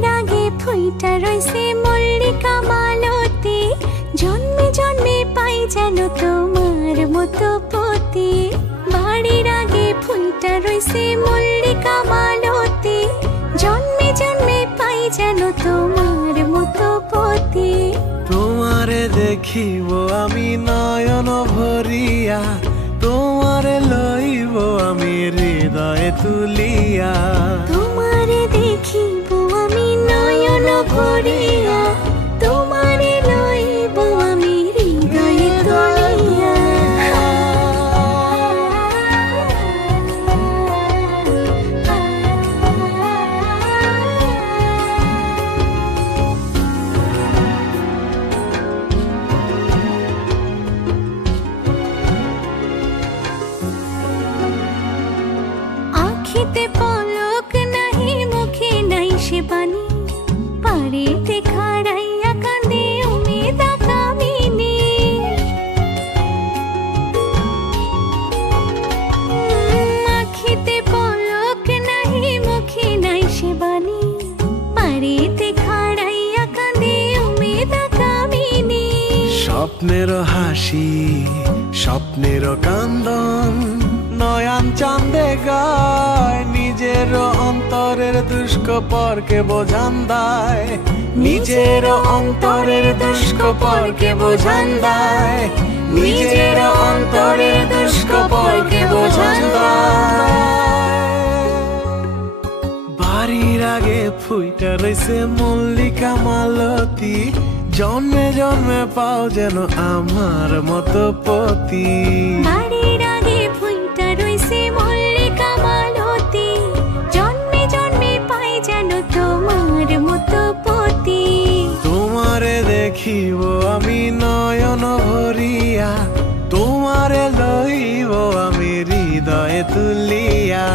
বাড়ির আগে ফুইটা রইছে মল্লিকা মালতী, জন্মে জন্মে পাই যেন তোমার মতো পতি। বাড়ির আগে ফুইটা রইছে মল্লিকা মালতী, জন্মে জন্মে পাই যেন তোমার মতো পতি। তোমারে দেখিব আমি নয়ন ভরিয়া, তোমারে লইব আমি হৃদয়ে তুলিয়া। তোমারে দেখিব আমি নয়ন ভরিয়া, তোমারে লইব আমি হৃদয়ে তুলিয়া। আখিতে পলক নাহি, মুখে নাই সে বাণী, পাড়িতে খাড়াইয়া কাঁদে উমেদা কামিনী। আখিতে পলক নাহি, মুখে নাই সে বাণী, পাড়িতে খাড়াইয়া কাঁদে উমেদা কামিনী। স্বপ্নের হাসি স্বপ্নের কান্দন, নয়ন চাঁদে গায় নিজের অন্তরের দুষ্কপরকে বোঝান দেয়। নিজের অন্তরের দুষ্কপরকে বোঝান দেয়, নিজের অন্তরের দুষ্কপরকে বোঝান দেয়। বাড়ির আগে ফুইটা রইছে মল্লিকা মালতী, জন্মে জন্মে পাও যেন আমার মতো পতি। বাড়ির আগে ফুইটা রইছে মল্লিকা মালতী, জন্মে জন্মে পাই যেন তোমার মতো পতি। তোমারে দেখিব আমি নয়ন ভরিয়া, তোমারে লইব আমি হৃদয়ে তুলিয়া।